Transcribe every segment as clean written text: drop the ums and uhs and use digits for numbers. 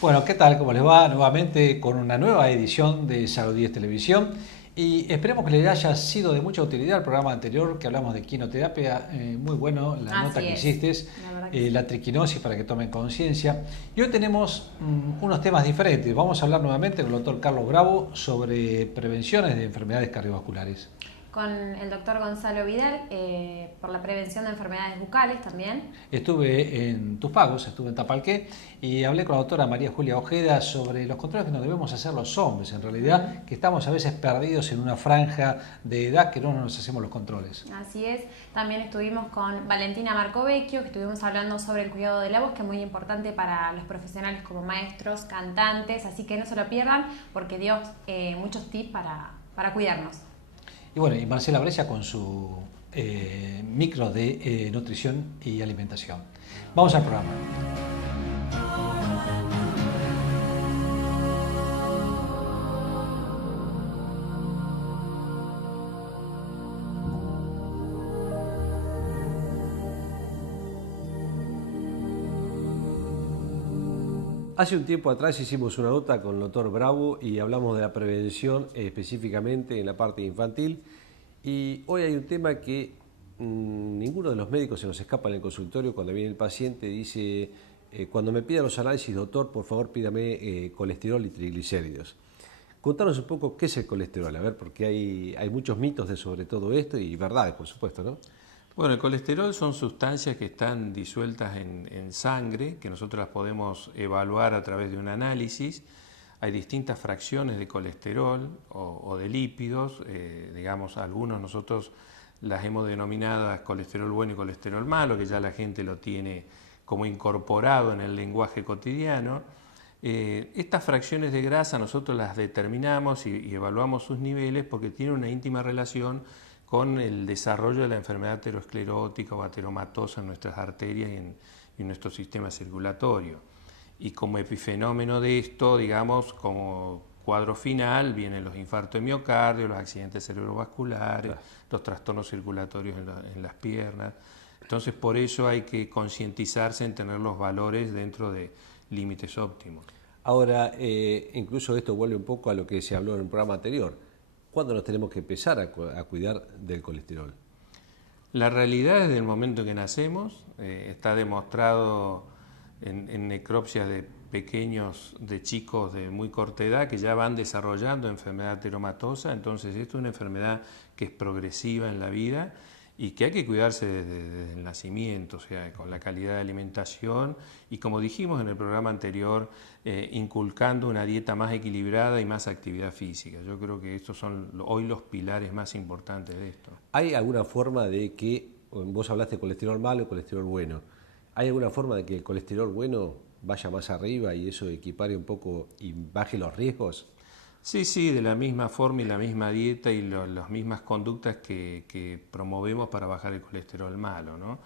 Bueno, ¿qué tal? ¿Cómo les va? Nuevamente con una nueva edición de Salud 10 Televisión y esperemos que les haya sido de mucha utilidad el programa anterior que hablamos de quinoterapia. Muy bueno la nota Así que es, hiciste, la verdad que sí. la triquinosis para que tomen conciencia. Y hoy tenemos unos temas diferentes. Vamos a hablar nuevamente con el doctor Carlos Bravo sobre prevenciones de enfermedades cardiovasculares. Con el doctor Gonzalo Vidal, por la prevención de enfermedades bucales también. Estuve en Tus Pagos, estuve en Tapalqué y hablé con la doctora María Julia Ojeda sobre los controles que nos debemos hacer los hombres, en realidad, que estamos a veces perdidos en una franja de edad que no nos hacemos los controles. Así es. También estuvimos con Valentina Marcovecchio, que estuvimos hablando sobre el cuidado de la voz, que es muy importante para los profesionales como maestros, cantantes, así que no se lo pierdan porque dio muchos tips para cuidarnos. Y bueno, y Marcela Brescia con su micro de nutrición y alimentación. Vamos al programa. Hace un tiempo atrás hicimos una nota con el doctor Bravo y hablamos de la prevención específicamente en la parte infantil. Y hoy hay un tema que ninguno de los médicos se nos escapa en el consultorio cuando viene el paciente. Dice, cuando me pida los análisis, doctor, por favor pídame colesterol y triglicéridos. Contanos un poco qué es el colesterol, a ver, porque hay muchos mitos sobre todo esto y verdades, por supuesto, ¿no? Bueno, el colesterol son sustancias que están disueltas en sangre, que nosotros las podemos evaluar a través de un análisis. Hay distintas fracciones de colesterol o de lípidos, digamos, algunos nosotros las hemos denominado colesterol bueno y colesterol malo, que ya la gente lo tiene como incorporado en el lenguaje cotidiano. Estas fracciones de grasa nosotros las determinamos y evaluamos sus niveles porque tienen una íntima relación con el desarrollo de la enfermedad aterosclerótica o ateromatosa en nuestras arterias y en nuestro sistema circulatorio. Y como epifenómeno de esto, digamos, como cuadro final, vienen los infartos de miocardio, los accidentes cerebrovasculares, los trastornos circulatorios en las piernas. Entonces, por eso hay que concientizarse en tener los valores dentro de límites óptimos. Ahora, incluso esto vuelve un poco a lo que se habló en el programa anterior. ¿Cuándo nos tenemos que empezar a cuidar del colesterol? La realidad es del momento que nacemos, está demostrado en necropsias de pequeños, de chicos de muy corta edad que ya van desarrollando enfermedad ateromatosa, entonces esto es una enfermedad que es progresiva en la vida y que hay que cuidarse desde el nacimiento, o sea, con la calidad de alimentación y como dijimos en el programa anterior, inculcando una dieta más equilibrada y más actividad física. Yo creo que estos son hoy los pilares más importantes de esto. ¿Hay alguna forma de que, vos hablaste de colesterol malo y colesterol bueno, ¿hay alguna forma de que el colesterol bueno vaya más arriba y eso equipare un poco y baje los riesgos? Sí, sí, de la misma forma y la misma dieta y las mismas conductas que promovemos para bajar el colesterol malo, ¿no?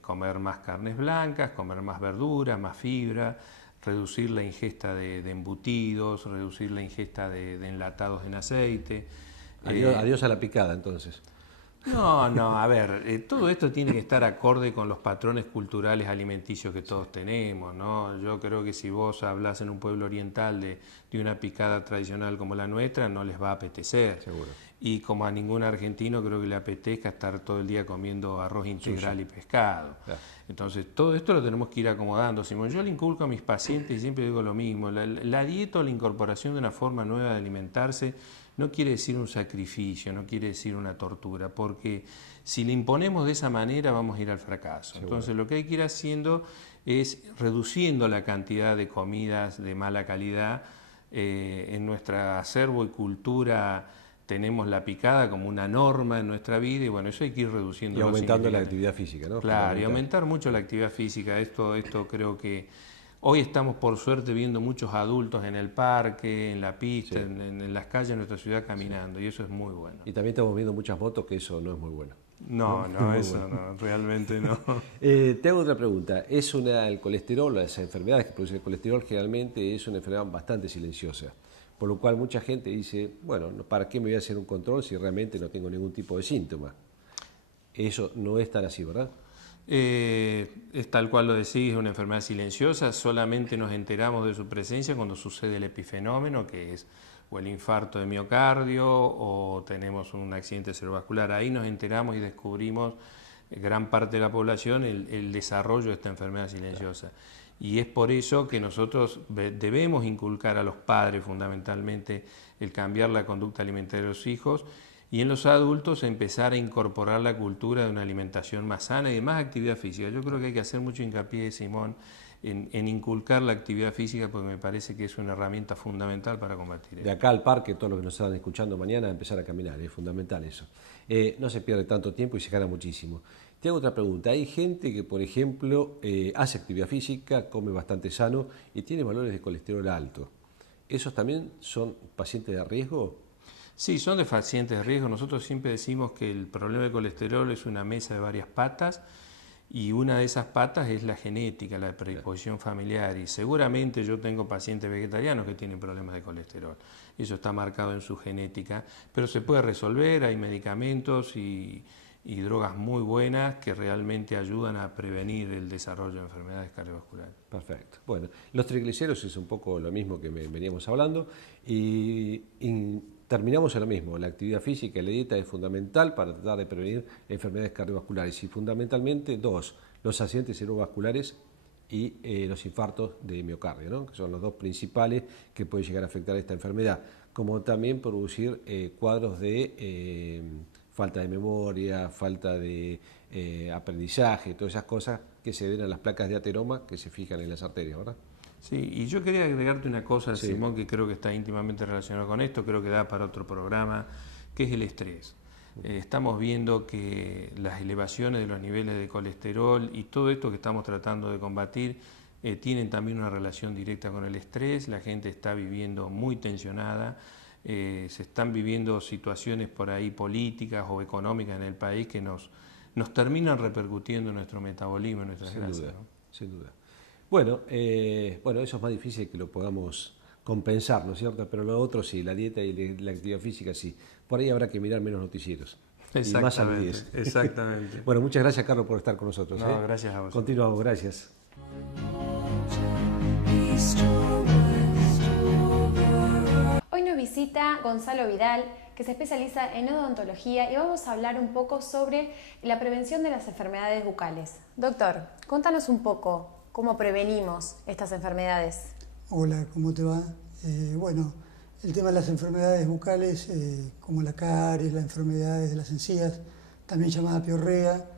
Comer más carnes blancas, comer más verduras, más fibra, reducir la ingesta de embutidos, reducir la ingesta de enlatados en aceite. Adiós a la picada, entonces. No, no, a ver, todo esto tiene que estar acorde con los patrones culturales alimenticios que todos tenemos, ¿no? Yo creo que si vos hablas en un pueblo oriental de una picada tradicional como la nuestra, no les va a apetecer. Seguro. Y como a ningún argentino creo que le apetezca estar todo el día comiendo arroz integral y pescado. Claro. Entonces, todo esto lo tenemos que ir acomodando. Simón, yo le inculco a mis pacientes y siempre digo lo mismo, la dieta o la incorporación de una forma nueva de alimentarse no quiere decir un sacrificio, no quiere decir una tortura, porque si le imponemos de esa manera vamos a ir al fracaso. Seguro. Entonces lo que hay que ir haciendo es reduciendo la cantidad de comidas de mala calidad. En nuestra acervo y cultura tenemos la picada como una norma en nuestra vida y bueno, eso hay que ir reduciendo. Y aumentando la actividad física, ¿no? Claro, y aumentar mucho la actividad física. Esto creo que hoy estamos por suerte viendo muchos adultos en el parque, en la pista, Sí. en las calles de nuestra ciudad caminando y eso es muy bueno. Y también estamos viendo muchas motos que eso no es muy bueno. No, Muy no, eso bueno. no, realmente no. Te hago otra pregunta. El colesterol, las enfermedades que producen el colesterol generalmente es una enfermedad bastante silenciosa, por lo cual mucha gente dice, bueno, ¿para qué me voy a hacer un control si realmente no tengo ningún tipo de síntoma? Eso no es tan así, ¿verdad? Es tal cual lo decís, es una enfermedad silenciosa, solamente nos enteramos de su presencia cuando sucede el epifenómeno, que es o el infarto de miocardio o tenemos un accidente cerebrovascular. Ahí nos enteramos y descubrimos, gran parte de la población, el desarrollo de esta enfermedad silenciosa. Y es por eso que nosotros debemos inculcar a los padres fundamentalmente el cambiar la conducta alimentaria de los hijos, y en los adultos empezar a incorporar la cultura de una alimentación más sana y de más actividad física. Yo creo que hay que hacer mucho hincapié, Simón, en inculcar la actividad física, porque me parece que es una herramienta fundamental para combatir eso. De acá al parque, todos los que nos están escuchando mañana, empezar a caminar, es fundamental eso. No se pierde tanto tiempo y se gana muchísimo. Te hago otra pregunta. Hay gente que, por ejemplo, hace actividad física, come bastante sano y tiene valores de colesterol alto. ¿Esos también son pacientes de riesgo? Sí, son de pacientes de riesgo. Nosotros siempre decimos que el problema del colesterol es una mesa de varias patas, y una de esas patas es la genética, la predisposición familiar, y seguramente yo tengo pacientes vegetarianos que tienen problemas de colesterol. Eso está marcado en su genética, pero se puede resolver, hay medicamentos y drogas muy buenas que realmente ayudan a prevenir el desarrollo de enfermedades cardiovasculares. Perfecto. Bueno, los triglicéridos es un poco lo mismo que veníamos hablando y terminamos en lo mismo. La actividad física y la dieta es fundamental para tratar de prevenir enfermedades cardiovasculares y fundamentalmente los accidentes cerebrovasculares y los infartos de miocardio, ¿no? Que son los dos principales que pueden llegar a afectar esta enfermedad, como también producir cuadros de falta de memoria, falta de aprendizaje, todas esas cosas que se ven a las placas de ateroma que se fijan en las arterias, ¿verdad? Sí, y yo quería agregarte una cosa, sí, Simón, que creo que está íntimamente relacionada con esto, creo que da para otro programa, que es el estrés. Estamos viendo que las elevaciones de los niveles de colesterol y todo esto que estamos tratando de combatir tienen también una relación directa con el estrés. La gente está viviendo muy tensionada, se están viviendo situaciones por ahí políticas o económicas en el país que nos terminan repercutiendo en nuestro metabolismo, en nuestras grasas, ¿no? Sin duda. Bueno, eso es más difícil que lo podamos compensar, ¿no es cierto? Pero lo otro sí, la dieta y la actividad física sí. Por ahí habrá que mirar menos noticieros. Y más saludez. Exactamente. Bueno, muchas gracias, Carlos, por estar con nosotros. No, gracias a vos. Continuamos, gracias. Hoy nos visita Gonzalo Vidal, que se especializa en odontología, y vamos a hablar un poco sobre la prevención de las enfermedades bucales. Doctor, contanos un poco cómo prevenimos estas enfermedades. Hola, ¿cómo te va? Bueno, el tema de las enfermedades bucales, como la caries, las enfermedades de las encías, también llamada piorrea,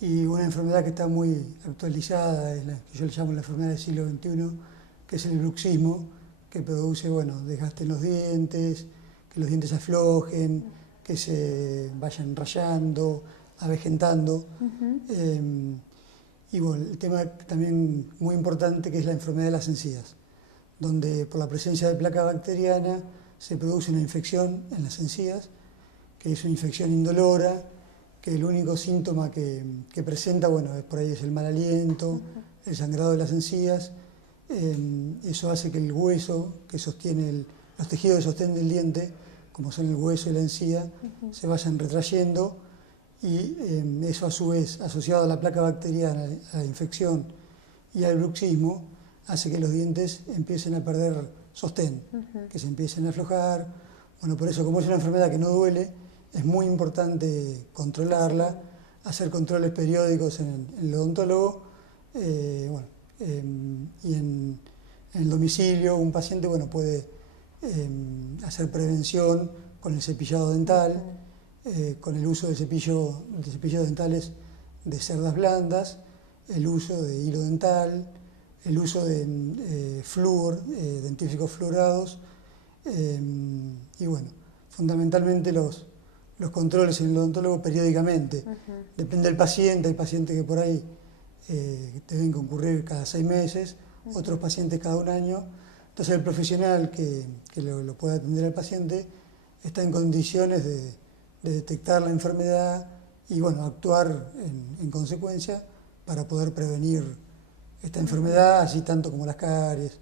y una enfermedad que está muy actualizada, es la que yo le llamo la enfermedad del siglo XXI, que es el bruxismo, que produce, desgaste en los dientes, que los dientes aflojen, que se vayan rayando, avejentando. Y el tema también muy importante, que es la enfermedad de las encías, donde por la presencia de placa bacteriana se produce una infección en las encías, que es una infección indolora, que el único síntoma que presenta, por ahí es el mal aliento, el sangrado de las encías. Eso hace que el hueso que sostiene, los tejidos que sostienen el diente, como son el hueso y la encía, se vayan retrayendo, y eso a su vez, asociado a la placa bacteriana, a la infección y al bruxismo, hace que los dientes empiecen a perder sostén, que se empiecen a aflojar. Por eso, como es una enfermedad que no duele, es muy importante controlarla, hacer controles periódicos en el odontólogo, y en el domicilio un paciente puede hacer prevención con el cepillado dental, con el uso de cepillos dentales de cerdas blandas, el uso de hilo dental, el uso de flúor, dentífricos fluorados, y fundamentalmente los controles en el odontólogo periódicamente. Depende del paciente, hay pacientes que por ahí deben concurrir cada 6 meses, otros pacientes cada 1 año. Entonces el profesional que lo puede atender al paciente está en condiciones de detectar la enfermedad y actuar en consecuencia para poder prevenir esta enfermedad, así tanto como las caries.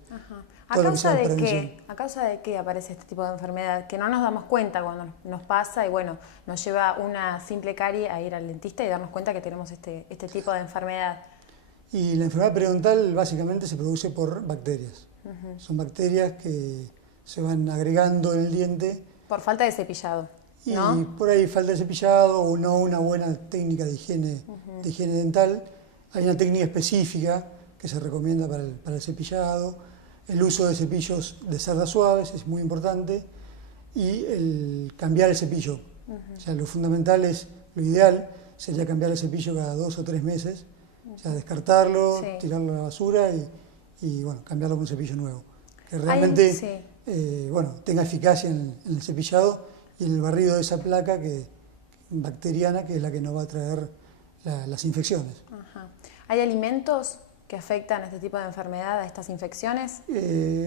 todo lo que sea de prevención. qué? ¿A causa de qué aparece este tipo de enfermedad? Que no nos damos cuenta cuando nos pasa y bueno, nos lleva una simple carie a ir al dentista y darnos cuenta que tenemos este tipo de enfermedad. Y la enfermedad periodontal básicamente se produce por bacterias. Son bacterias que se van agregando en el diente. Por falta de cepillado, Y ¿no? por ahí falta de cepillado o no una buena técnica de higiene dental. Hay una técnica específica que se recomienda para el cepillado. El uso de cepillos de cerdas suaves es muy importante. Y el cambiar el cepillo. O sea, lo fundamental es, lo ideal sería cambiar el cepillo cada 2 o 3 meses. O sea, descartarlo, Sí. tirarlo a la basura y bueno, cambiarlo por un cepillo nuevo. Que realmente sí. bueno, tenga eficacia en el cepillado y en el barrido de esa placa bacteriana que es la que nos va a traer las infecciones. Ajá. ¿Hay alimentos que afectan a este tipo de enfermedad, a estas infecciones?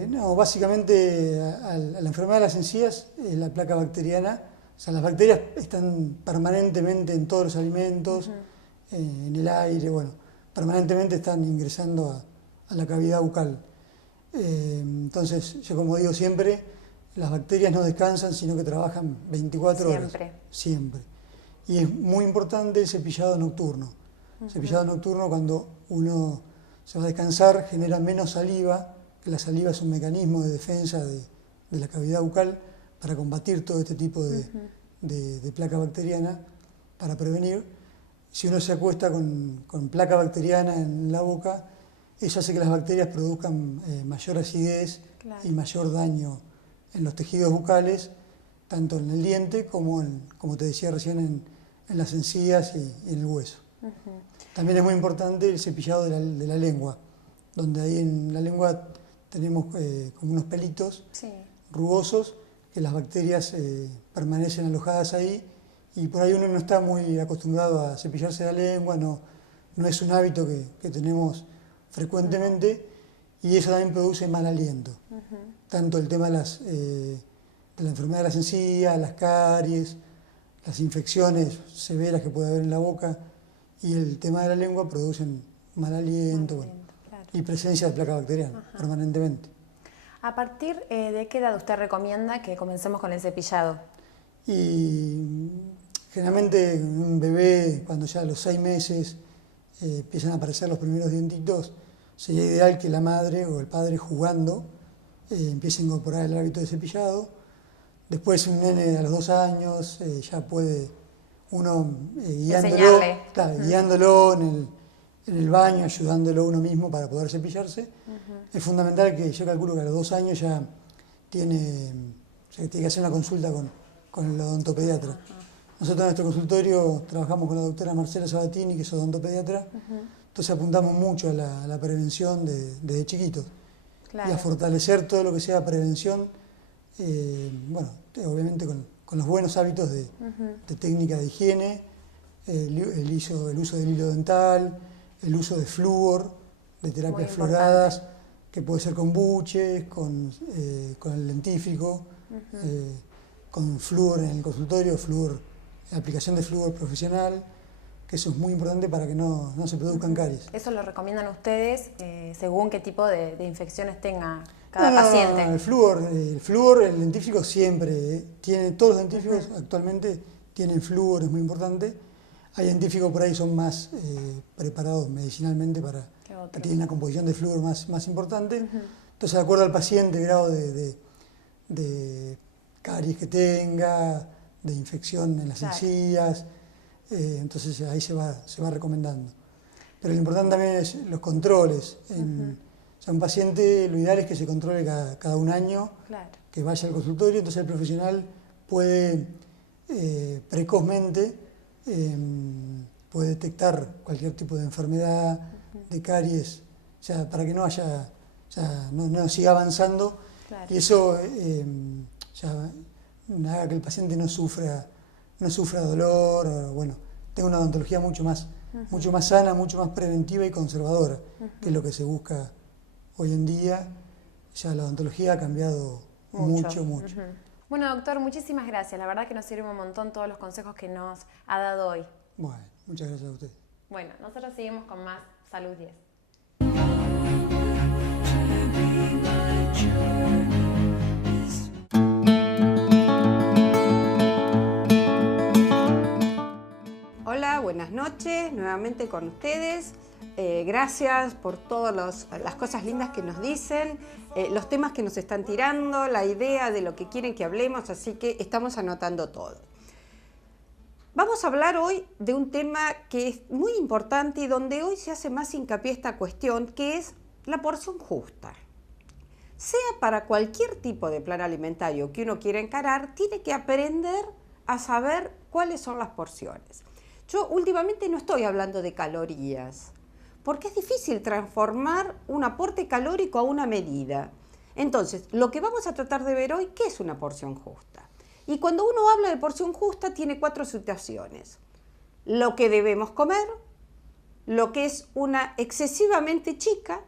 No, básicamente a la enfermedad de las encías es la placa bacteriana. O sea, las bacterias están permanentemente en todos los alimentos, en el aire, bueno, permanentemente están ingresando a la cavidad bucal. Entonces, yo como digo siempre, las bacterias no descansan, sino que trabajan 24 horas. Siempre. Y es muy importante el cepillado nocturno. El cepillado nocturno, cuando uno se va a descansar, genera menos saliva, que la saliva es un mecanismo de defensa de la cavidad bucal para combatir todo este tipo de placa bacteriana, para prevenir. Si uno se acuesta con placa bacteriana en la boca, eso hace que las bacterias produzcan mayor acidez y mayor daño en los tejidos bucales, tanto en el diente como, como te decía recién, en las encías y en el hueso. También es muy importante el cepillado de la lengua, donde ahí en la lengua tenemos como unos pelitos rugosos, que las bacterias permanecen alojadas ahí, y por ahí uno no está muy acostumbrado a cepillarse la lengua, no es un hábito que tenemos frecuentemente, y eso también produce mal aliento. Tanto el tema de la enfermedad de las encías, las caries, las infecciones severas que puede haber en la boca, y el tema de la lengua producen mal aliento, y presencia de placa bacteriana permanentemente. ¿A partir de qué edad usted recomienda que comencemos con el cepillado? Y generalmente un bebé, cuando ya a los 6 meses empiezan a aparecer los primeros dientitos, sería ideal que la madre o el padre, jugando, empiece a incorporar el hábito de cepillado. Después un nene a los 2 años ya puede uno guiándolo en el baño, ayudándolo uno mismo para poder cepillarse. Es fundamental que yo calculo que a los 2 años ya tiene que hacer una consulta con el odontopediatra. Nosotros en nuestro consultorio trabajamos con la doctora Marcela Sabatini, que es odontopediatra, entonces apuntamos mucho a la prevención desde chiquitos y a fortalecer todo lo que sea prevención, bueno, obviamente con los buenos hábitos de técnica de higiene, el uso del hilo dental, el uso de flúor, de terapias fluoradas, que puede ser con buches, con el dentífrico, con flúor en el consultorio, aplicación de flúor profesional, que eso es muy importante para que no se produzcan caries. ¿Eso lo recomiendan ustedes según qué tipo de infecciones tenga cada paciente? No, el flúor, el dentífrico siempre todos los dentífricos actualmente tienen flúor, es muy importante. Hay dentífricos por ahí son más preparados medicinalmente que tienen una composición de flúor más importante. Entonces, de acuerdo al paciente, el grado de caries que tenga, de infección en las encías, entonces ahí se va recomendando. Pero lo importante también es los controles. O sea, un paciente, lo ideal es que se controle cada 1 año, que vaya al consultorio, entonces el profesional puede precozmente puede detectar cualquier tipo de enfermedad, de caries, o sea, para que no no siga avanzando, y eso haga que el paciente no sufra dolor, o, bueno, tenga una odontología mucho más sana, mucho más preventiva y conservadora, que es lo que se busca hoy en día. Ya la odontología ha cambiado mucho. Bueno, doctor, muchísimas gracias. La verdad que nos sirve un montón todos los consejos que nos ha dado hoy. Bueno, muchas gracias a usted. Bueno, nosotros seguimos con más Salud 10. Hola, buenas noches, nuevamente con ustedes. Gracias por todas las cosas lindas que nos dicen, los temas que nos están tirando, la idea de lo que quieren que hablemos, así que estamos anotando todo. Vamos a hablar hoy de un tema que es muy importante y donde hoy se hace más hincapié esta cuestión, que es la porción justa. Sea para cualquier tipo de plan alimentario que uno quiera encarar, tiene que aprender a saber cuáles son las porciones. Yo últimamente no estoy hablando de calorías, porque es difícil transformar un aporte calórico a una medida. Entonces, lo que vamos a tratar de ver hoy, ¿qué es una porción justa? Y cuando uno habla de porción justa, tiene 4 situaciones. Lo que debemos comer, lo que es una excesivamente chica,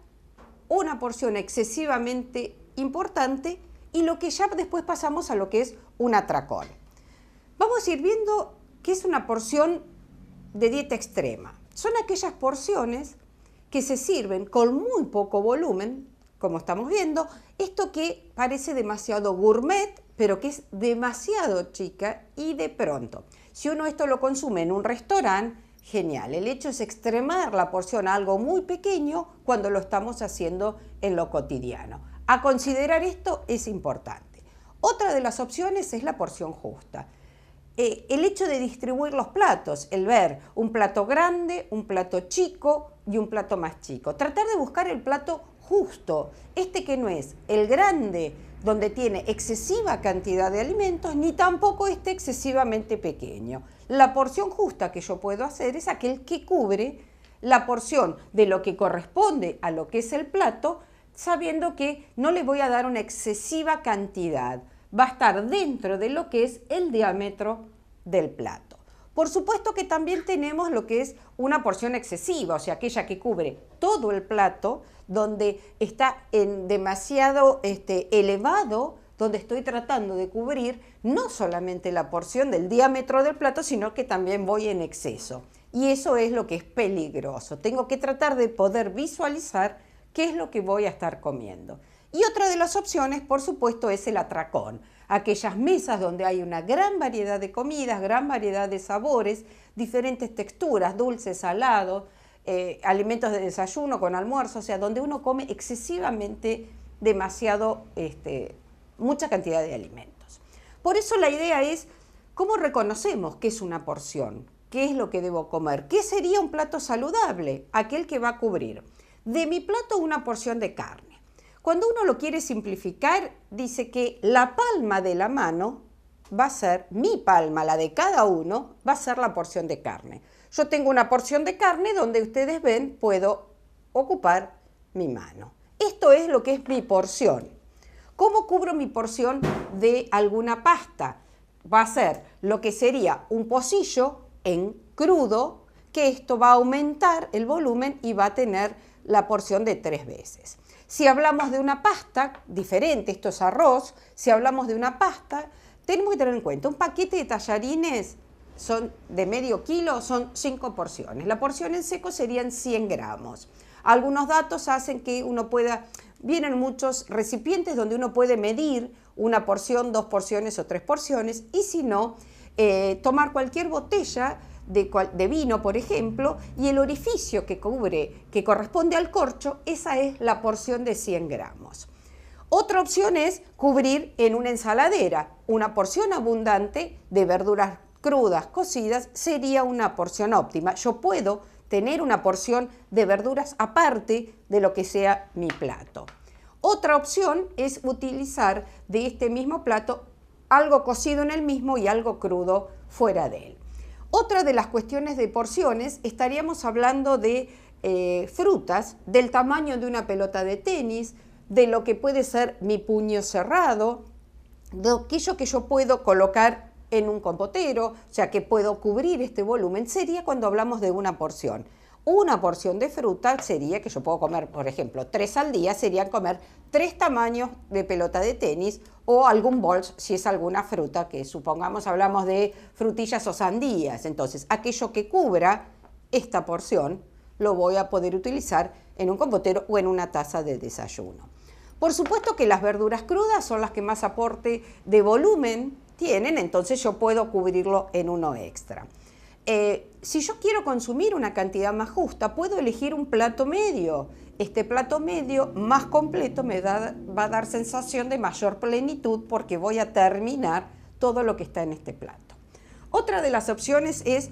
una porción excesivamente importante y lo que ya después pasamos a lo que es un atracón. Vamos a ir viendo qué es una porción de dieta extrema. Son aquellas porciones que se sirven con muy poco volumen, como estamos viendo, esto que parece demasiado gourmet, pero que es demasiado chica y de pronto. Si uno esto lo consume en un restaurante, genial. El hecho es extremar la porción a algo muy pequeño cuando lo estamos haciendo en lo cotidiano. A considerar esto es importante. Otra de las opciones es la porción justa. El hecho de distribuir los platos, el ver un plato grande, un plato chico y un plato más chico. Tratar de buscar el plato justo, este que no es el grande, donde tiene excesiva cantidad de alimentos, ni tampoco este excesivamente pequeño. La porción justa que yo puedo hacer es aquel que cubre la porción de lo que corresponde a lo que es el plato, sabiendo que no le voy a dar una excesiva cantidad. Va a estar dentro de lo que es el diámetro del plato. Por supuesto que también tenemos lo que es una porción excesiva, o sea, aquella que cubre todo el plato, donde está en demasiado elevado, donde estoy tratando de cubrir no solamente la porción del diámetro del plato, sino que también voy en exceso. Y eso es lo que es peligroso. Tengo que tratar de poder visualizar qué es lo que voy a estar comiendo. Y otra de las opciones, por supuesto, es el atracón. Aquellas mesas donde hay una gran variedad de comidas, gran variedad de sabores, diferentes texturas, dulces, salados, alimentos de desayuno con almuerzo, o sea, donde uno come excesivamente demasiado, mucha cantidad de alimentos. Por eso la idea es, ¿cómo reconocemos qué es una porción? ¿Qué es lo que debo comer? ¿Qué sería un plato saludable? Aquel que va a cubrir de mi plato una porción de carne. Cuando uno lo quiere simplificar, dice que la palma de la mano va a ser, mi palma, la de cada uno, va a ser la porción de carne. Yo tengo una porción de carne donde ustedes ven, puedo ocupar mi mano. Esto es lo que es mi porción. ¿Cómo cubro mi porción de alguna pasta? Va a ser lo que sería un pocillo en crudo, que esto va a aumentar el volumen y va a tener la porción de 3 veces. Si hablamos de una pasta, diferente, esto es arroz, si hablamos de una pasta, tenemos que tener en cuenta, un paquete de tallarines son de medio kilo, son 5 porciones. La porción en seco serían 100 gramos. Algunos datos hacen que uno pueda, vienen muchos recipientes donde uno puede medir una porción, 2 porciones o 3 porciones, y si no, tomar cualquier botella de vino, por ejemplo, y el orificio que cubre, que corresponde al corcho, esa es la porción de 100 gramos. Otra opción es cubrir en una ensaladera. Una porción abundante de verduras crudas, cocidas, sería una porción óptima. Yo puedo tener una porción de verduras aparte de lo que sea mi plato. Otra opción es utilizar de este mismo plato algo cocido en el mismo y algo crudo fuera de él. Otra de las cuestiones de porciones, estaríamos hablando de frutas del tamaño de una pelota de tenis, de lo que puede ser mi puño cerrado, de aquello que yo puedo colocar en un compotero, o sea que puedo cubrir este volumen, sería cuando hablamos de una porción. Una porción de fruta sería que yo puedo comer, por ejemplo, 3 al día, serían comer 3 tamaños de pelota de tenis o algún bols si es alguna fruta, que supongamos hablamos de frutillas o sandías. Entonces, aquello que cubra esta porción lo voy a poder utilizar en un compotero o en una taza de desayuno. Por supuesto que las verduras crudas son las que más aporte de volumen tienen, entonces yo puedo cubrirlo en uno extra. Si yo quiero consumir una cantidad más justa, puedo elegir un plato medio. Este plato medio más completo me va a dar sensación de mayor plenitud porque voy a terminar todo lo que está en este plato. Otra de las opciones es,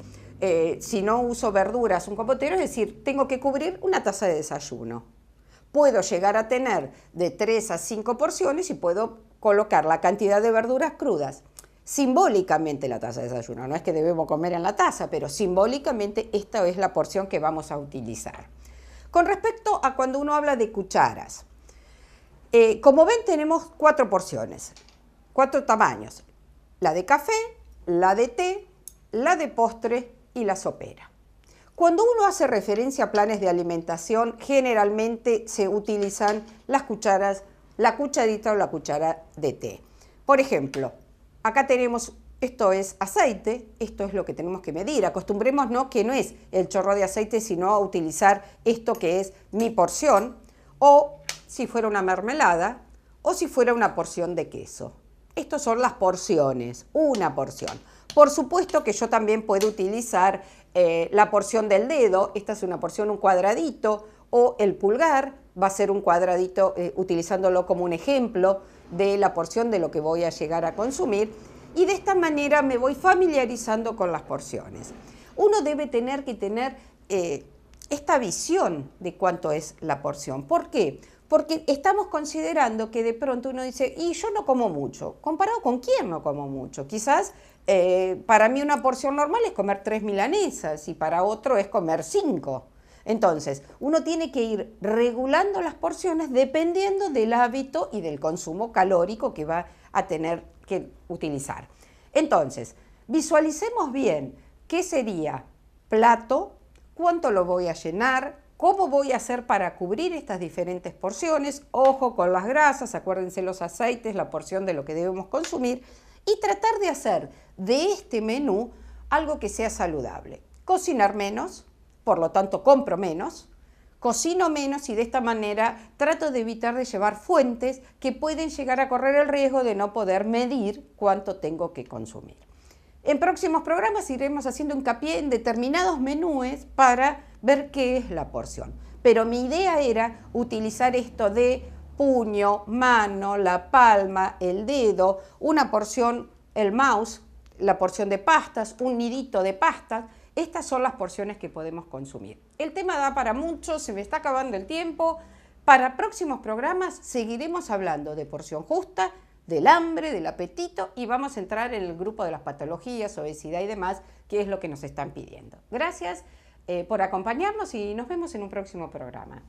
si no uso verduras, un compotero, es decir, tengo que cubrir una taza de desayuno. Puedo llegar a tener de 3 a 5 porciones y puedo colocar la cantidad de verduras crudas. Simbólicamente la taza de desayuno, no es que debemos comer en la taza, pero simbólicamente esta es la porción que vamos a utilizar. Con respecto a cuando uno habla de cucharas, como ven tenemos 4 porciones, 4 tamaños, la de café, la de té, la de postre y la sopera. Cuando uno hace referencia a planes de alimentación, generalmente se utilizan las cucharas, la cucharita o la cuchara de té. Por ejemplo, acá tenemos, esto es aceite, esto es lo que tenemos que medir. Acostumbrémonos que no es el chorro de aceite, sino a utilizar esto que es mi porción, o si fuera una mermelada, o si fuera una porción de queso. Estas son las porciones, una porción. Por supuesto que yo también puedo utilizar la porción del dedo, esta es una porción, un cuadradito, o el pulgar va a ser un cuadradito, utilizándolo como un ejemplo de la porción de lo que voy a llegar a consumir, y de esta manera me voy familiarizando con las porciones. Uno debe tener esta visión de cuánto es la porción. ¿Por qué? Porque estamos considerando que de pronto uno dice, y yo no como mucho. ¿Comparado con quién no como mucho? Quizás para mí una porción normal es comer 3 milanesas y para otro es comer 5. Entonces, uno tiene que ir regulando las porciones dependiendo del hábito y del consumo calórico que va a tener que utilizar. Entonces, visualicemos bien qué sería plato, cuánto lo voy a llenar, cómo voy a hacer para cubrir estas diferentes porciones, ojo con las grasas, acuérdense los aceites, la porción de lo que debemos consumir, y tratar de hacer de este menú algo que sea saludable. Cocinar menos, por lo tanto compro menos, cocino menos y de esta manera trato de evitar de llevar fuentes que pueden llegar a correr el riesgo de no poder medir cuánto tengo que consumir. En próximos programas iremos haciendo hincapié en determinados menúes para ver qué es la porción. Pero mi idea era utilizar esto de puño, mano, la palma, el dedo, una porción, el mouse, la porción de pastas, un nidito de pastas. Estas son las porciones que podemos consumir. El tema da para mucho, se me está acabando el tiempo. Para próximos programas seguiremos hablando de porción justa, del hambre, del apetito, y vamos a entrar en el grupo de las patologías, obesidad y demás, que es lo que nos están pidiendo. Gracias por acompañarnos y nos vemos en un próximo programa.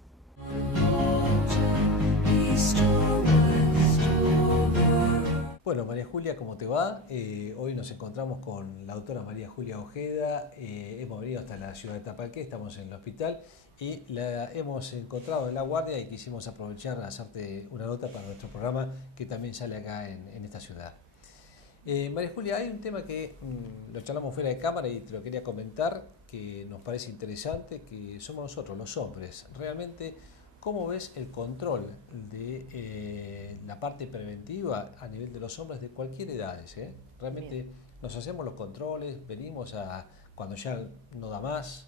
Bueno, María Julia, ¿cómo te va? Hoy nos encontramos con la doctora María Julia Ojeda. Hemos venido hasta la ciudad de Tapalqué, estamos en el hospital y la hemos encontrado en La Guardia y quisimos aprovechar a hacerte una nota para nuestro programa que también sale acá en esta ciudad. María Julia, hay un tema que lo charlamos fuera de cámara y te lo quería comentar, que nos parece interesante, que somos nosotros, los hombres. Realmente, ¿cómo ves el control de la parte preventiva a nivel de los hombres de cualquier edad? Realmente Bien. nos hacemos los controles, venimos a cuando ya no da más.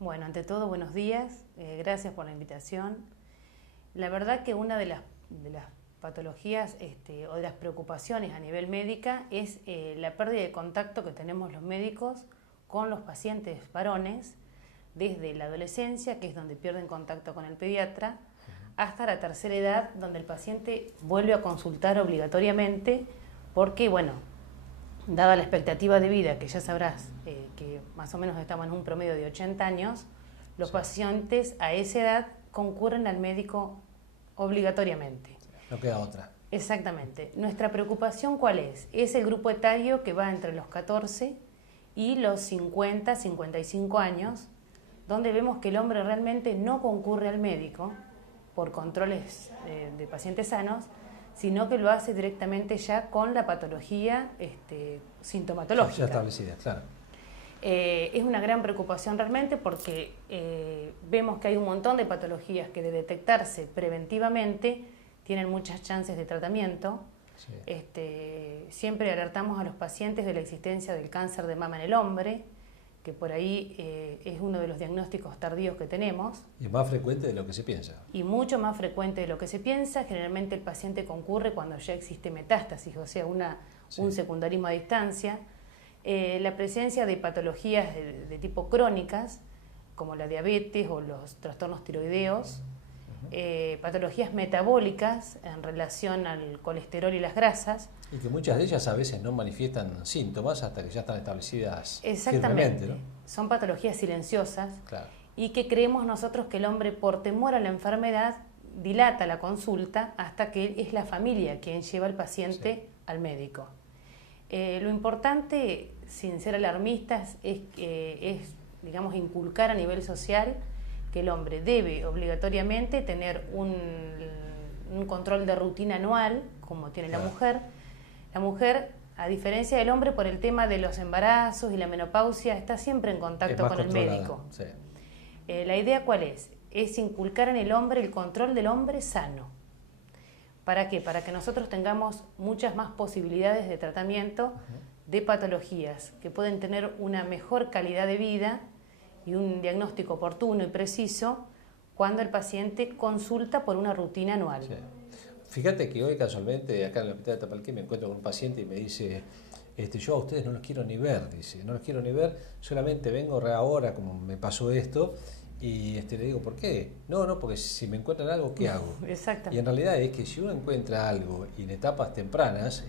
Bueno, ante todo, buenos días, gracias por la invitación. La verdad que una de las patologías o de las preocupaciones a nivel médica es la pérdida de contacto que tenemos los médicos con los pacientes varones desde la adolescencia, que es donde pierden contacto con el pediatra, hasta la tercera edad, donde el paciente vuelve a consultar obligatoriamente porque, bueno, dada la expectativa de vida, que ya sabrás que más o menos estamos en un promedio de 80 años, los pacientes a esa edad concurren al médico obligatoriamente. No queda otra. Exactamente. Nuestra preocupación, ¿cuál es? Es el grupo etario que va entre los 14 y los 50, 55 años, donde vemos que el hombre realmente no concurre al médico por controles de pacientes sanos, sino que lo hace directamente ya con la patología sintomatológica. Ya establecida, claro. Es una gran preocupación realmente porque vemos que hay un montón de patologías que de detectarse preventivamente tienen muchas chances de tratamiento. Sí. Siempre alertamos a los pacientes de la existencia del cáncer de mama en el hombre, que por ahí es uno de los diagnósticos tardíos que tenemos. Y es más frecuente de lo que se piensa. Y mucho más frecuente de lo que se piensa. Generalmente el paciente concurre cuando ya existe metástasis, o sea, un secundarismo a distancia. La presencia de patologías de tipo crónicas, como la diabetes o los trastornos tiroideos, patologías metabólicas en relación al colesterol y las grasas. Y que muchas de ellas a veces no manifiestan síntomas hasta que ya están establecidas Exactamente. firmemente, ¿no? Son patologías silenciosas. Claro. Y que creemos nosotros que el hombre, por temor a la enfermedad, dilata la consulta hasta que es la familia quien lleva al paciente al médico. Lo importante, sin ser alarmistas, es digamos, inculcar a nivel social que el hombre debe obligatoriamente tener un control de rutina anual, como tiene la mujer. La mujer, a diferencia del hombre, por el tema de los embarazos y la menopausia, está siempre en contacto con el médico. Sí. La idea, ¿cuál es? Es inculcar en el hombre el control del hombre sano. ¿Para qué? Para que nosotros tengamos muchas más posibilidades de tratamiento de patologías que pueden tener una mejor calidad de vida y un diagnóstico oportuno y preciso cuando el paciente consulta por una rutina anual. Sí. Fíjate que hoy casualmente acá en el hospital de Tapalqué me encuentro con un paciente y me dice, yo a ustedes no los quiero ni ver, dice, no los quiero ni ver, solamente vengo ahora como me pasó esto y le digo, ¿por qué? No, porque si me encuentran algo, ¿qué hago? Exactamente. Y en realidad es que si uno encuentra algo y en etapas tempranas,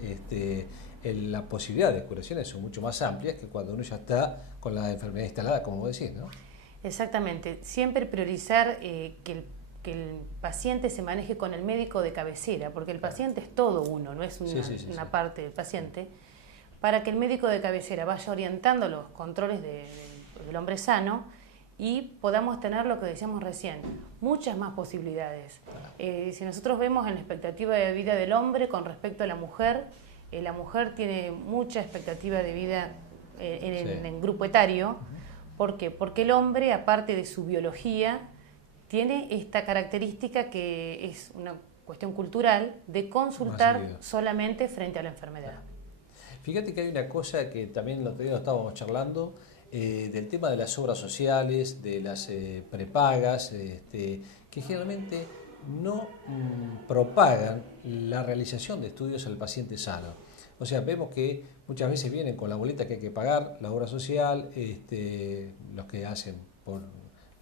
las posibilidades de curaciones son mucho más amplias que cuando uno ya está con la enfermedad instalada, como vos decís, ¿no? Exactamente. Siempre priorizar que el paciente se maneje con el médico de cabecera, porque el paciente es todo uno, no es una parte del paciente, para que el médico de cabecera vaya orientando los controles del hombre sano y podamos tener lo que decíamos recién, muchas más posibilidades. Si nosotros vemos en la expectativa de vida del hombre con respecto a la mujer tiene mucha expectativa de vida en el grupo etario. ¿Por qué? Porque el hombre, aparte de su biología, tiene esta característica que es una cuestión cultural de consultar solamente frente a la enfermedad. Fíjate que hay una cosa que también el otro día estábamos charlando, del tema de las obras sociales, de las prepagas, que generalmente no propagan la realización de estudios al paciente sano. O sea, vemos que muchas veces vienen con la boleta que hay que pagar, la obra social, los que hacen por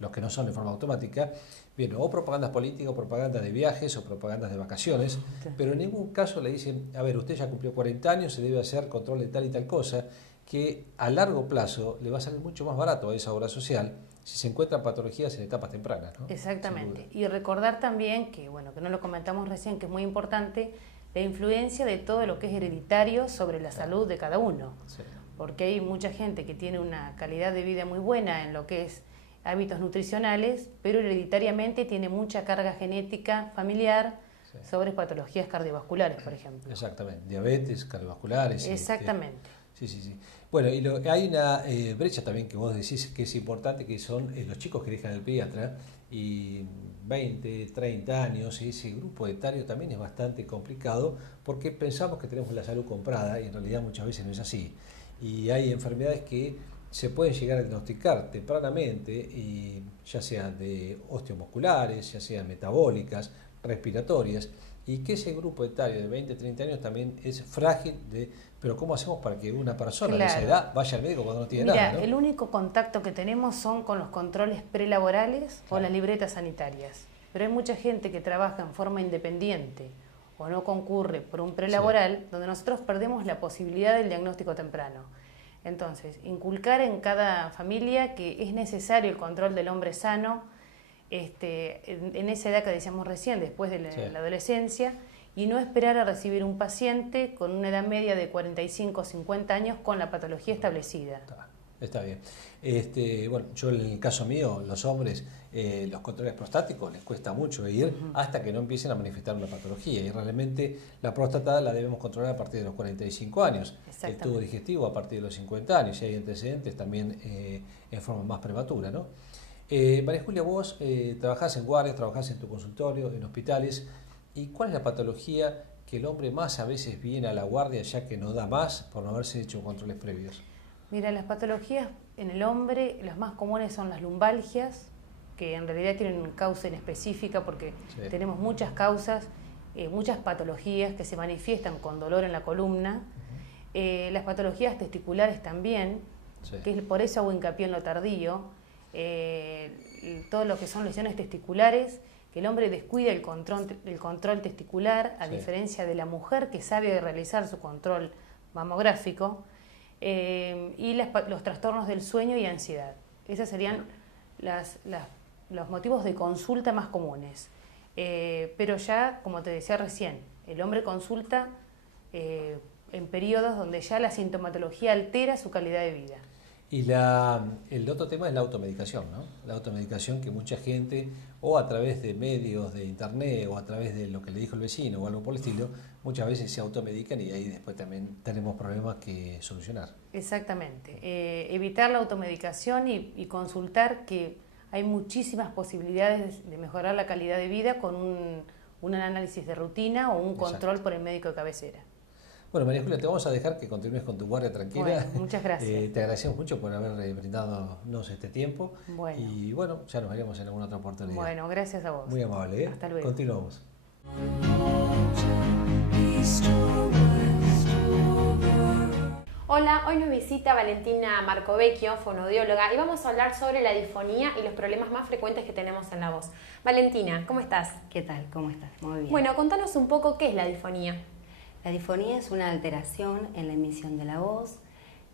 los que no son de forma automática, bien, o propagandas políticas, o propagandas de viajes, o propagandas de vacaciones, pero en ningún caso le dicen, a ver, usted ya cumplió 40 años, se debe hacer control de tal y tal cosa, que a largo plazo le va a salir mucho más barato a esa obra social si se encuentran patologías en etapas tempranas, ¿no? Exactamente. Y recordar también que, que no lo comentamos recién, que es muy importante, la influencia de todo lo que es hereditario sobre la salud de cada uno. Sí. Porque hay mucha gente que tiene una calidad de vida muy buena en lo que es hábitos nutricionales, pero hereditariamente tiene mucha carga genética familiar sobre patologías cardiovasculares, por ejemplo. Exactamente, diabetes, cardiovasculares. Exactamente. Sí. Bueno, y hay una brecha también que vos decís que es importante, que son los chicos que dejan el pediatra y 20, 30 años, y ese grupo etario también es bastante complicado porque pensamos que tenemos la salud comprada y en realidad muchas veces no es así. Y hay enfermedades que se pueden llegar a diagnosticar tempranamente, y ya sean de osteomusculares, ya sean metabólicas, respiratorias, y que ese grupo etario de 20, 30 años también es frágil, pero ¿cómo hacemos para que una persona de esa edad vaya al médico cuando no tiene nada? ¿No? El único contacto que tenemos son con los controles prelaborales o las libretas sanitarias, pero hay mucha gente que trabaja en forma independiente o no concurre por un prelaboral, donde nosotros perdemos la posibilidad del diagnóstico temprano. Entonces, inculcar en cada familia que es necesario el control del hombre sano en esa edad que decíamos recién, después de la adolescencia, y no esperar a recibir un paciente con una edad media de 45 o 50 años con la patología establecida. Está bien. Bueno, yo en el caso mío, los hombres, los controles prostáticos les cuesta mucho ir hasta que no empiecen a manifestar una patología, y realmente la próstata la debemos controlar a partir de los 45 años, el tubo digestivo a partir de los 50 años, y hay antecedentes también en forma más prematura, ¿no? María Julia, vos trabajás en guardias, trabajás en tu consultorio, en hospitales. ¿Y cuál es la patología que el hombre más a veces viene a la guardia ya que no da más por no haberse hecho controles previos? Mira, las patologías en el hombre, las más comunes son las lumbalgias, que en realidad tienen una causa inespecífica porque tenemos muchas causas, muchas patologías que se manifiestan con dolor en la columna. Las patologías testiculares también, que por eso hago hincapié en lo tardío. Todo lo que son lesiones testiculares, que el hombre descuida el control testicular, a diferencia de la mujer que sabe realizar su control mamográfico, y los trastornos del sueño y ansiedad. Esos serían los motivos de consulta más comunes. Pero ya, como te decía recién, el hombre consulta en periodos donde ya la sintomatología altera su calidad de vida. Y el otro tema es la automedicación, ¿no? La automedicación que mucha gente, o a través de medios de internet, o a través de lo que le dijo el vecino, o algo por el estilo, muchas veces se automedican y ahí después también tenemos problemas que solucionar. Exactamente. Evitar la automedicación y consultar, que hay muchísimas posibilidades de mejorar la calidad de vida con un análisis de rutina o un control por el médico de cabecera. Bueno, María Julia, te vamos a dejar que continúes con tu guardia tranquila. Bueno, muchas gracias. Te agradecemos mucho por haber brindadonos este tiempo. Bueno. Y bueno, ya nos veremos en alguna otra oportunidad. Bueno, gracias a vos. Muy amable, ¿eh? Hasta luego. Continuamos. Hola, hoy nos visita Valentina Marcovecchio, fonoaudióloga, y vamos a hablar sobre la disfonía y los problemas más frecuentes que tenemos en la voz. Valentina, ¿cómo estás? ¿Qué tal? ¿Cómo estás? Muy bien. Bueno, contanos un poco qué es la disfonía. La disfonía es una alteración en la emisión de la voz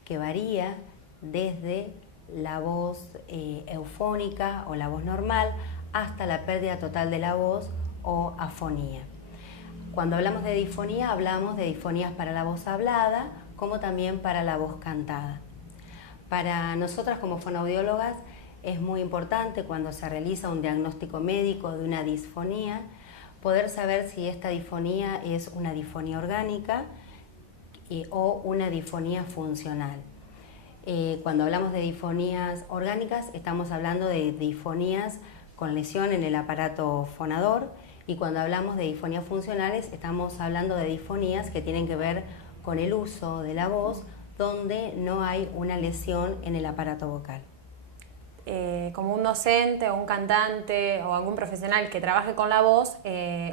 que varía desde la voz eufónica o la voz normal hasta la pérdida total de la voz o afonía. Cuando hablamos de disfonía, hablamos de disfonías para la voz hablada como también para la voz cantada. Para nosotras como fonoaudiólogas es muy importante cuando se realiza un diagnóstico médico de una disfonía poder saber si esta disfonía es una disfonía orgánica o una disfonía funcional. Cuando hablamos de disfonías orgánicas estamos hablando de disfonías con lesión en el aparato fonador, y cuando hablamos de disfonías funcionales estamos hablando de disfonías que tienen que ver con el uso de la voz donde no hay una lesión en el aparato vocal. Como un docente o un cantante o algún profesional que trabaje con la voz,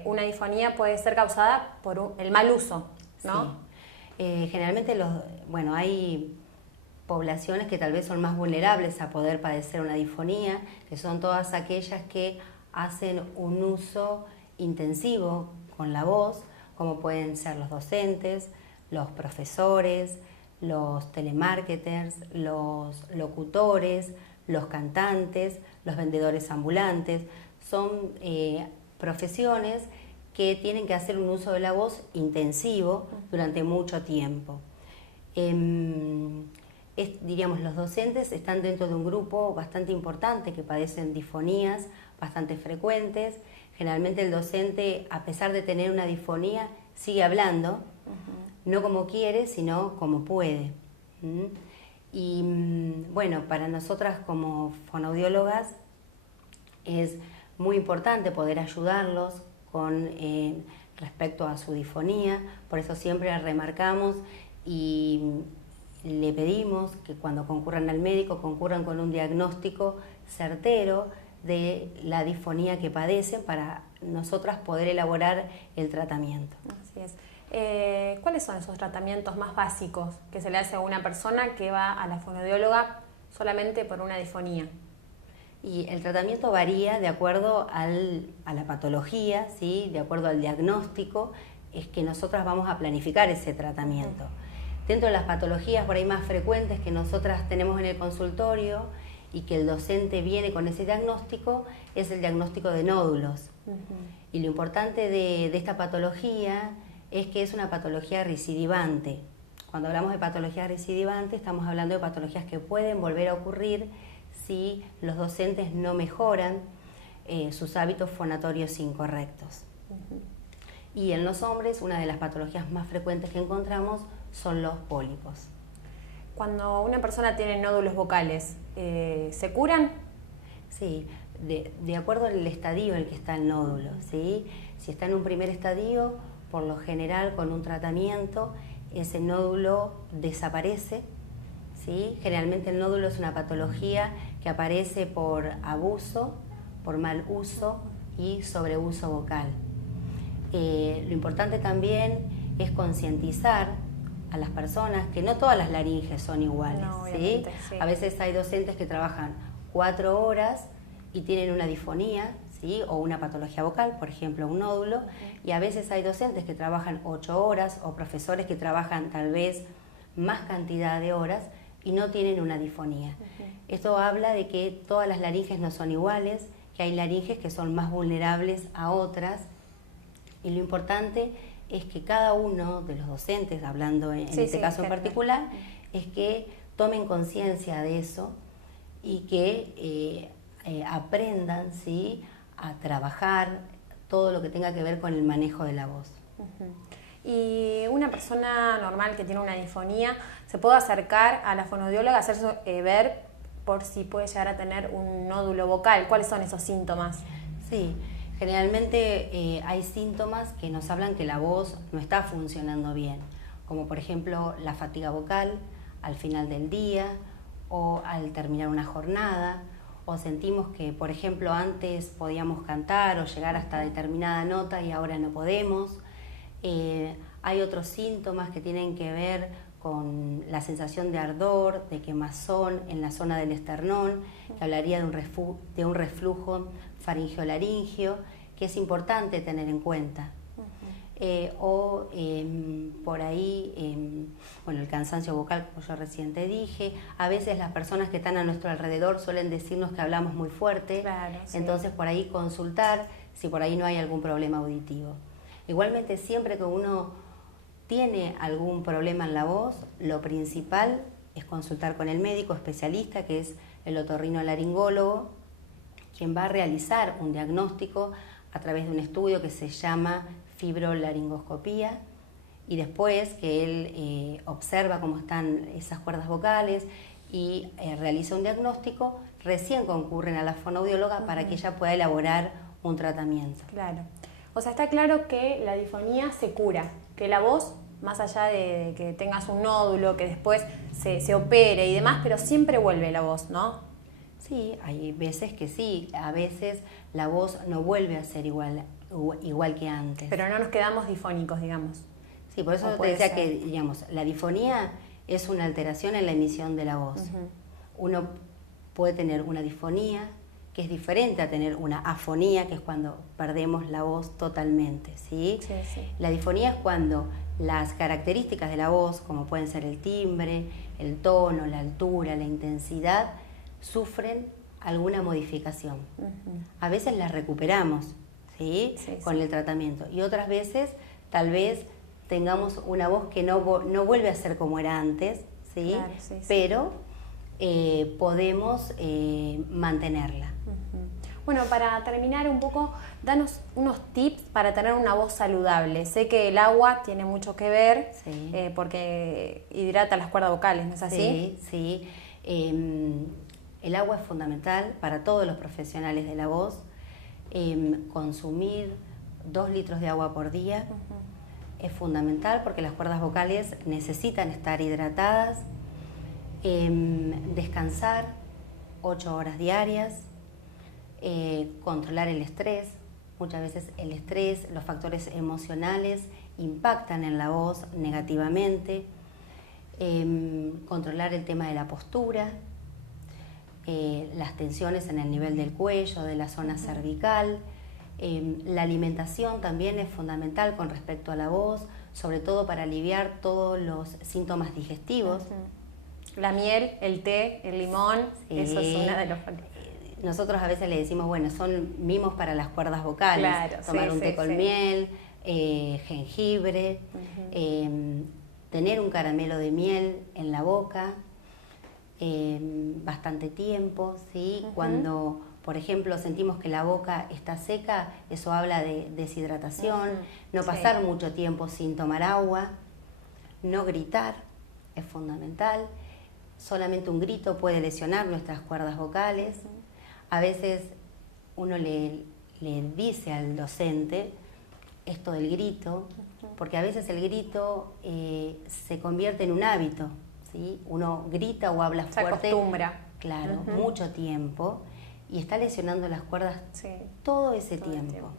una disfonía puede ser causada por el mal uso, ¿no? Sí. Generalmente hay poblaciones que tal vez son más vulnerables a poder padecer una disfonía, que son todas aquellas que hacen un uso intensivo con la voz, como pueden ser los docentes, los profesores, los telemarketers, los locutores, los cantantes, los vendedores ambulantes. Son profesiones que tienen que hacer un uso de la voz intensivo durante mucho tiempo. Diríamos, los docentes están dentro de un grupo bastante importante que padecen disfonías bastante frecuentes. Generalmente el docente, a pesar de tener una disfonía, sigue hablando, no como quiere, sino como puede. Y bueno, para nosotras como fonoaudiólogas es muy importante poder ayudarlos con respecto a su disfonía, por eso siempre remarcamos y le pedimos que cuando concurran al médico concurran con un diagnóstico certero de la disfonía que padecen para nosotras poder elaborar el tratamiento. Así es. ¿Cuáles son esos tratamientos más básicos que se le hace a una persona que va a la fonoaudióloga solamente por una disfonía? Y el tratamiento varía de acuerdo a la patología, ¿sí? De acuerdo al diagnóstico, es que nosotras vamos a planificar ese tratamiento. Dentro de las patologías por ahí más frecuentes que nosotras tenemos en el consultorio y que el docente viene con ese diagnóstico es el diagnóstico de nódulos. Y lo importante de esta patología es que es una patología recidivante. Cuando hablamos de patología recidivante estamos hablando de patologías que pueden volver a ocurrir si los docentes no mejoran sus hábitos fonatorios incorrectos. Y en los hombres una de las patologías más frecuentes que encontramos son los pólipos. Cuando una persona tiene nódulos vocales, ¿se curan? Sí, de acuerdo al estadio en el que está el nódulo, ¿sí? Si está en un primer estadio, por lo general con un tratamiento, ese nódulo desaparece, ¿sí? Generalmente el nódulo es una patología que aparece por abuso, por mal uso y sobreuso vocal. Lo importante también es concientizar a las personas que no todas las laringes son iguales, No, ¿sí? sí. A veces hay docentes que trabajan 4 horas y tienen una disfonía, ¿sí? O una patología vocal, por ejemplo, un nódulo, y a veces hay docentes que trabajan 8 horas o profesores que trabajan tal vez más cantidad de horas y no tienen una disfonía. Esto habla de que todas las laringes no son iguales, que hay laringes que son más vulnerables a otras, y lo importante es que cada uno de los docentes, hablando en este caso en particular, es que tomen conciencia de eso y que aprendan, ¿sí?, a trabajar todo lo que tenga que ver con el manejo de la voz. Y una persona normal que tiene una disfonía, ¿se puede acercar a la fonoaudióloga, hacerse ver por si puede llegar a tener un nódulo vocal? ¿Cuáles son esos síntomas? Sí, generalmente hay síntomas que nos hablan que la voz no está funcionando bien, como por ejemplo la fatiga vocal al final del día o al terminar una jornada, o sentimos que, por ejemplo, antes podíamos cantar o llegar hasta determinada nota y ahora no podemos. Hay otros síntomas que tienen que ver con la sensación de ardor, de quemazón en la zona del esternón, que hablaría de un reflujo faringiolaringio, que es importante tener en cuenta. Por ahí, bueno, el cansancio vocal, como yo recién te dije. A veces las personas que están a nuestro alrededor suelen decirnos que hablamos muy fuerte, Claro, sí. Entonces por ahí consultar si por ahí no hay algún problema auditivo. Igualmente, siempre que uno tiene algún problema en la voz, lo principal es consultar con el médico especialista, que es el otorrinolaringólogo, quien va a realizar un diagnóstico a través de un estudio que se llama fibrolaringoscopía, y después que él observa cómo están esas cuerdas vocales y realiza un diagnóstico, recién concurren a la fonoaudióloga para que ella pueda elaborar un tratamiento. Claro. O sea, está claro que la disfonía se cura, que la voz, más allá de que tengas un nódulo, que después se opere y demás, pero siempre vuelve la voz, ¿no? Sí, hay veces que sí, a veces la voz no vuelve a ser igual que antes. Pero no nos quedamos difónicos, digamos. Sí, por eso te decía que, digamos, la disfonía es una alteración en la emisión de la voz. Uno puede tener una disfonía, que es diferente a tener una afonía, que es cuando perdemos la voz totalmente, ¿sí? Sí. La disfonía es cuando las características de la voz, como pueden ser el timbre, el tono, la altura, la intensidad, sufren alguna modificación. A veces las recuperamos, ¿sí? Con el tratamiento, y otras veces tal vez tengamos una voz que no vuelve a ser como era antes, ¿sí? Claro, pero podemos mantenerla. Bueno, para terminar un poco, danos unos tips para tener una voz saludable. Sé que el agua tiene mucho que ver, porque hidrata las cuerdas vocales, ¿no es así? Sí. El agua es fundamental para todos los profesionales de la voz. Consumir 2 litros de agua por día es fundamental porque las cuerdas vocales necesitan estar hidratadas. Descansar 8 horas diarias. Controlar el estrés. Muchas veces el estrés, los factores emocionales impactan en la voz negativamente. Controlar el tema de la postura, las tensiones en el nivel del cuello, de la zona cervical. La alimentación también es fundamental con respecto a la voz, sobre todo para aliviar todos los síntomas digestivos. La miel, el té, el limón, eso es una de los... Nosotros a veces le decimos, bueno, son mimos para las cuerdas vocales. Claro, tomar un té con miel, jengibre, tener un caramelo de miel en la boca, bastante tiempo, ¿sí? Cuando, por ejemplo, sentimos que la boca está seca, eso habla de deshidratación. No pasar mucho tiempo sin tomar agua, no gritar, es fundamental. Solamente un grito puede lesionar nuestras cuerdas vocales. A veces uno le dice al docente esto del grito, porque a veces el grito se convierte en un hábito, ¿sí? Uno grita o habla fuerte. Se acostumbra. Claro, mucho tiempo, y está lesionando las cuerdas todo ese tiempo.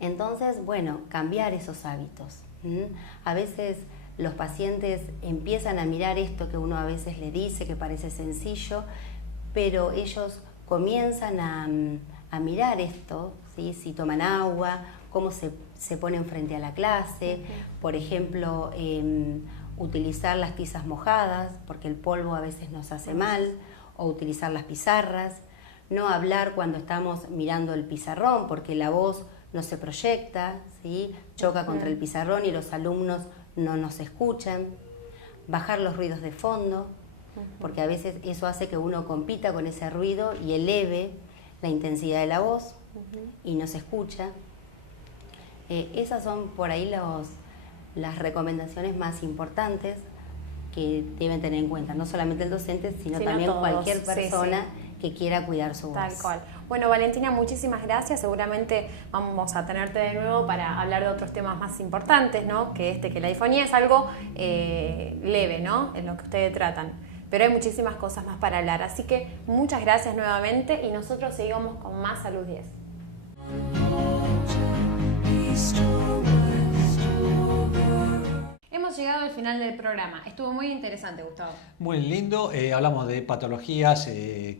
Entonces, bueno, cambiar esos hábitos. A veces los pacientes empiezan a mirar esto que uno a veces le dice, que parece sencillo, pero ellos comienzan a mirar esto, ¿sí? Si toman agua, cómo se ponen frente a la clase, por ejemplo, utilizar las tizas mojadas, porque el polvo a veces nos hace mal, o utilizar las pizarras, no hablar cuando estamos mirando el pizarrón, porque la voz no se proyecta, ¿sí? Choca contra el pizarrón y los alumnos no nos escuchan, bajar los ruidos de fondo, porque a veces eso hace que uno compita con ese ruido y eleve la intensidad de la voz y no se escucha. Esas son por ahí las recomendaciones más importantes que deben tener en cuenta, no solamente el docente, sino también todos, cualquier persona que quiera cuidar su voz. Tal cual. Bueno, Valentina, muchísimas gracias. Seguramente vamos a tenerte de nuevo para hablar de otros temas más importantes, ¿no? Que la difonía es algo leve, ¿no? En lo que ustedes tratan. Pero hay muchísimas cosas más para hablar. Así que muchas gracias nuevamente y nosotros seguimos con más Salud 10. Hemos llegado al final del programa. Estuvo muy interesante, Gustavo. Muy lindo. Hablamos de patologías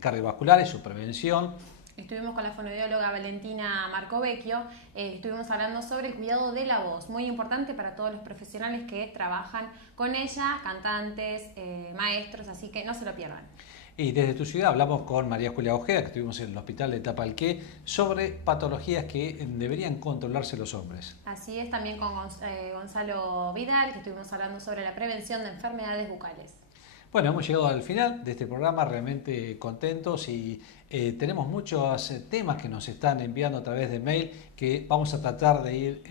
cardiovasculares, su prevención. Estuvimos con la fonoaudióloga Valentina Marcovecchio, estuvimos hablando sobre el cuidado de la voz, muy importante para todos los profesionales que trabajan con ella, cantantes, maestros, así que no se lo pierdan. Y desde tu ciudad hablamos con María Julia Ojeda, que estuvimos en el hospital de Tapalqué, sobre patologías que deberían controlarse los hombres. Así es, también con Gonzalo Vidal, que estuvimos hablando sobre la prevención de enfermedades bucales. Bueno, hemos llegado al final de este programa, realmente contentos y tenemos muchos temas que nos están enviando a través de mail que vamos a tratar de ir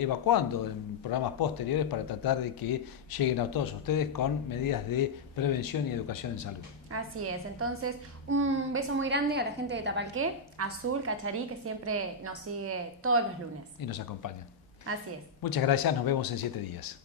evacuando en programas posteriores para tratar de que lleguen a todos ustedes con medidas de prevención y educación en salud. Así es, entonces un beso muy grande a la gente de Tapalqué, Azul, Cacharí, que siempre nos sigue todos los lunes. Y nos acompañan. Así es. Muchas gracias, nos vemos en 7 días.